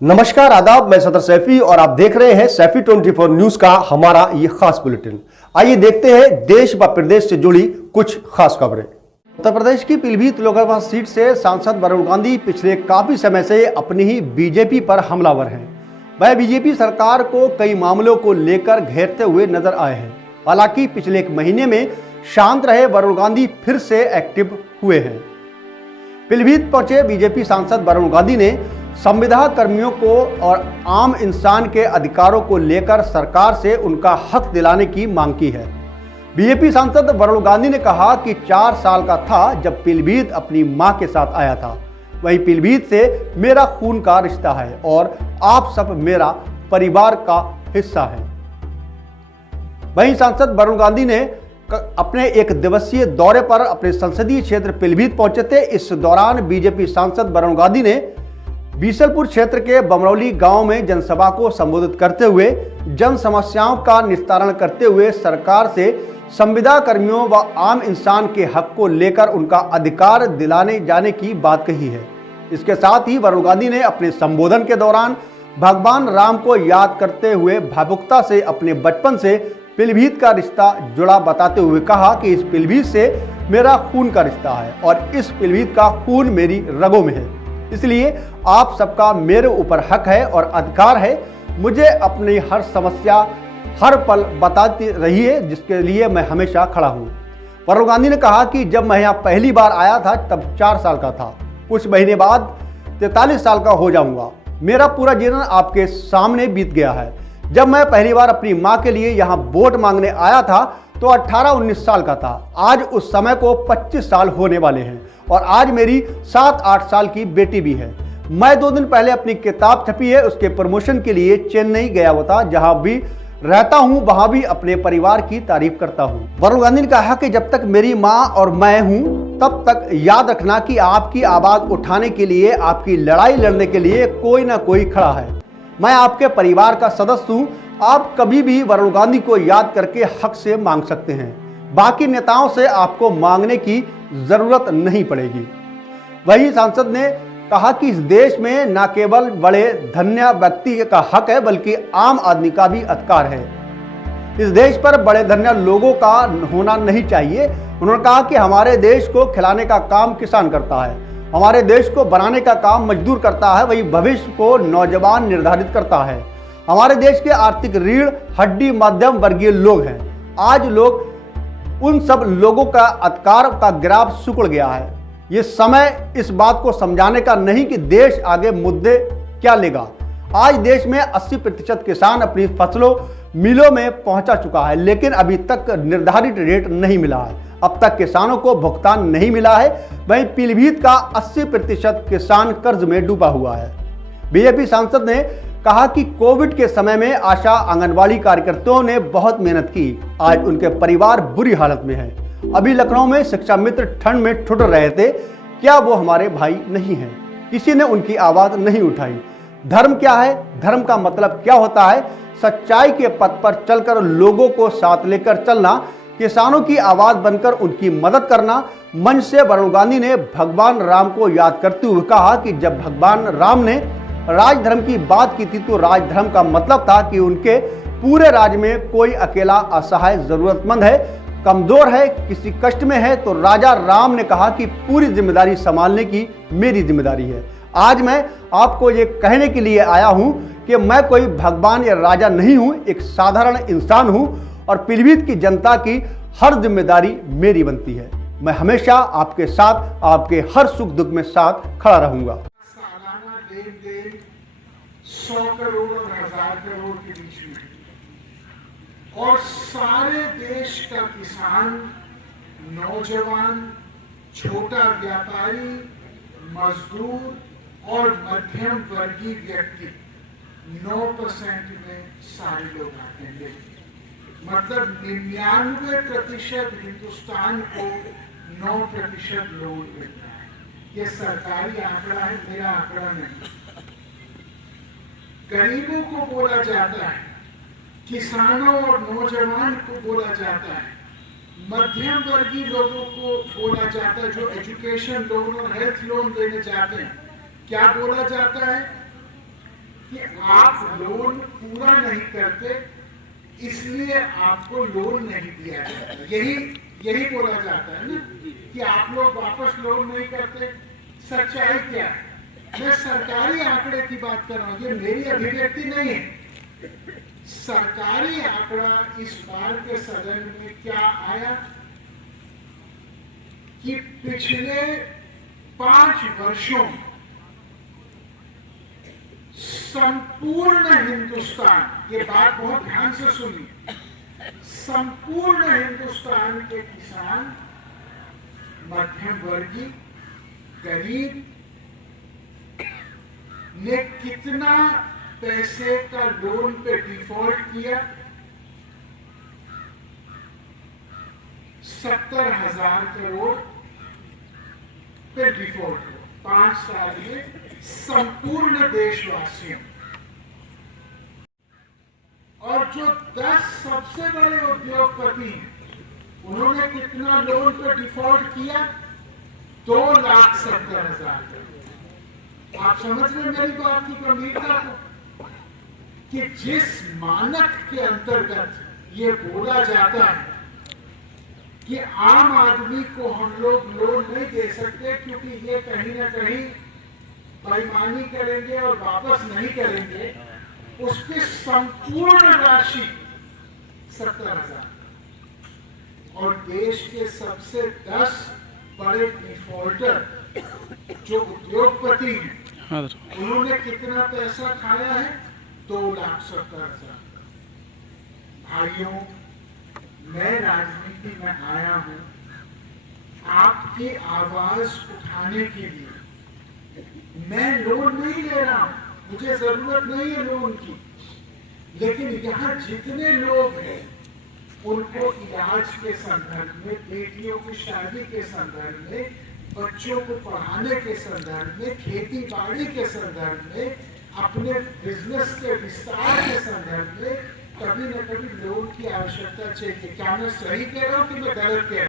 नमस्कार, आदाब। मैं सदर सैफी और आप देख रहे हैं सैफी 24 न्यूज का हमारा ये खास बुलेटिन। आइए देखते हैं देश व प्रदेश से जुड़ी कुछ खास खबरें। उत्तर प्रदेश की पीलीभीत लोकसभा सीट से सांसद वरुण गांधी पिछले काफी समय से अपनी ही बीजेपी पर हमलावर हैं। वह बीजेपी सरकार को कई मामलों को लेकर घेरते हुए नजर आए हैं। हालांकि पिछले एक महीने में शांत रहे वरुण गांधी फिर से एक्टिव हुए हैं। पीलीभीत पहुंचे बीजेपी सांसद वरुण गांधी ने संविदा कर्मियों को और आम इंसान के अधिकारों को लेकर सरकार से उनका हक दिलाने की मांग की है। बीजेपी सांसद वरुण गांधी ने कहा कि 4 साल का था जब पीलीभीत अपनी मां के साथ आया था। वहीं पीलीभीत से मेरा खून का रिश्ता है और आप सब मेरा परिवार का हिस्सा है। वहीं सांसद वरुण गांधी ने अपने एक दिवसीय दौरे पर अपने संसदीय क्षेत्र पीलीभीत पहुंचे थे। इस दौरान बीजेपी सांसद वरुण गांधी ने बीसलपुर क्षेत्र के बमरौली गांव में जनसभा को संबोधित करते हुए जन समस्याओं का निस्तारण करते हुए सरकार से संविदा कर्मियों व आम इंसान के हक को लेकर उनका अधिकार दिलाने जाने की बात कही है। इसके साथ ही वरुण गांधी ने अपने संबोधन के दौरान भगवान राम को याद करते हुए भावुकता से अपने बचपन से पीलीभीत का रिश्ता जुड़ा बताते हुए कहा कि इस पीलीभीत से मेरा खून का रिश्ता है और इस पीलीभीत का खून मेरी रगों में है, इसलिए आप सबका मेरे ऊपर हक है और अधिकार है। मुझे अपनी हर समस्या हर पल बताती रही है, जिसके लिए मैं हमेशा खड़ा हूँ। वरुण गांधी ने कहा कि जब मैं यहाँ पहली बार आया था तब 4 साल का था, कुछ महीने बाद 43 साल का हो जाऊंगा। मेरा पूरा जीवन आपके सामने बीत गया है। जब मैं पहली बार अपनी माँ के लिए यहाँ वोट मांगने आया था तो 18-19 साल का था। आज उस समय को 25 साल होने वाले हैं और आज मेरी 7-8 साल की बेटी भी है। मैं 2 दिन पहले अपनी किताब छपी है, उसके प्रमोशन के लिए चेन्नई गया हुआ था। जहां भी रहता हूं वहां भी अपने परिवार की तारीफ करता हूं। वरुण गांधी ने कहा कि जब तक मेरी मां और मैं हूं तब तक याद रखना कि आपकी आवाज उठाने के लिए, आपकी लड़ाई लड़ने के लिए कोई ना कोई खड़ा है। मैं आपके परिवार का सदस्य हूं। आप कभी भी वरुण गांधी को याद करके हक से मांग सकते हैं। बाकी नेताओं से आपको मांगने की जरूरत नहीं पड़ेगी। वही सांसद ने कहा कि इस देश में न केवल बड़े धन्य व्यक्ति का हक है बल्कि आम आदमी का भी अधिकार है। इस देश पर बड़े धन्य लोगों का होना नहीं चाहिए। उन्होंने कहा कि हमारे देश को खिलाने का काम किसान करता है, हमारे देश को बनाने का काम मजदूर करता है, वही भविष्य को नौजवान निर्धारित करता है। हमारे देश के आर्थिक रीढ़ हड्डी मध्यम वर्गीय लोग हैं। आज लोग उन सब लोगों का अधिकार का ग्राफ सिकुड़ गया है। ये समय इस बात को समझाने का नहीं कि देश आगे मुद्दे क्या लेगा। आज देश में 80% किसान अपनी फसलों मिलों में पहुंचा चुका है, लेकिन अभी तक निर्धारित रेट नहीं मिला है। अब तक किसानों को भुगतान नहीं मिला है। वहीं पीलीभीत का 80% किसान कर्ज में डूबा हुआ है। बीजेपी सांसद ने कहा कि कोविड के समय में आशा आंगनवाड़ी कार्यकर्ताओं ने बहुत मेहनत की। आज उनके परिवार बुरी हालत में है। अभी लखनऊ में शिक्षा मित्र ठंड में ठुठ रहे थे। क्या वो हमारे भाई नहीं हैं? किसी ने उनकी आवाज नहीं उठाई। धर्म क्या है? धर्म का मतलब क्या होता है? सच्चाई के पथ पर चलकर लोगों को साथ लेकर चलना, किसानों की आवाज बनकर उनकी मदद करना। मंच से वरुण गांधी ने भगवान राम को याद करते हुए कहा कि जब भगवान राम ने राजधर्म की बात की थी तो राजधर्म का मतलब था कि उनके पूरे राज्य में कोई अकेला असहाय जरूरतमंद है, कमजोर है, किसी कष्ट में है, तो राजा राम ने कहा कि पूरी जिम्मेदारी संभालने की मेरी जिम्मेदारी है। आज मैं आपको ये कहने के लिए आया हूं कि मैं कोई भगवान या राजा नहीं हूं, एक साधारण इंसान हूं और पीलीभीत की जनता की हर जिम्मेदारी मेरी बनती है। मैं हमेशा आपके साथ, आपके हर सुख दुख में साथ खड़ा रहूंगा। 100 करोड़ और 1000 करोड़ के बीच में, और सारे देश का किसान, नौजवान, छोटा व्यापारी, मजदूर और मध्यम वर्गीय व्यक्ति 9% में सारे लोग आते हैं। मतलब 99% हिंदुस्तान को 9% लोड मिलता है। ये सरकारी आंकड़ा है, मेरा आंकड़ा नहीं। गरीबों को बोला जाता है, किसानों और नौजवान को बोला जाता है, मध्यम वर्गीय लोगों को बोला जाता है जो एजुकेशन लोन और हेल्थ लोन देने जाते हैं। क्या बोला जाता है? कि आप लोन पूरा नहीं करते इसलिए आपको लोन नहीं दिया जाता। यही बोला जाता है ना कि आप लोग वापस लोन नहीं करते। सच्चाई क्या है? मैं सरकारी आंकड़े की बात कर रहा हूं, ये मेरी अभिव्यक्ति नहीं है। सरकारी आंकड़ा इस बार के सदन में क्या आया कि पिछले 5 वर्षों में संपूर्ण हिंदुस्तान, ये बात बहुत ध्यान से सुनिए, संपूर्ण हिंदुस्तान के किसान, मध्यम वर्गीय, गरीब ने कितना पैसे का लोन पे डिफॉल्ट किया? 70,000 करोड़ पे डिफॉल्ट हुआ 5 साल में संपूर्ण देशवासियों। और जो 10 सबसे बड़े उद्योगपति हैं, उन्होंने कितना लोन पे डिफॉल्ट किया? 2,70,000 करोड़। आप समझ रहे हैं मेरी बात की गंभीरता को कि जिस मानक के अंतर्गत ये बोला जाता है कि आम आदमी को हम लोग लोन नहीं दे सकते क्योंकि ये कहीं ना कहीं बेईमानी करेंगे और वापस नहीं करेंगे, उसकी संपूर्ण राशि 70,000। और देश के सबसे 10 बड़े डिफॉल्टर जो उद्योगपति हैं, उन्होंने कितना पैसा खाया है? 2,70,000। भाइयों, मैं राजनीति में आया हूं आपकी आवाज उठाने के लिए। मैं लोन नहीं ले रहा हूं, मुझे जरूरत नहीं है लोन की, लेकिन यहाँ जितने लोग हैं उनको इलाज के संदर्भ में, बेटियों की शादी के संदर्भ में, बच्चों को पढ़ाने के संदर्भ में, खेती बाड़ी के संदर्भ में, अपने बिजनेस के विस्तार के संदर्भ में कभी न कभी लोन की आवश्यकता चाहिए। क्या मैं सही कह रहा हूं कि मैं गलत कह रहा हूं?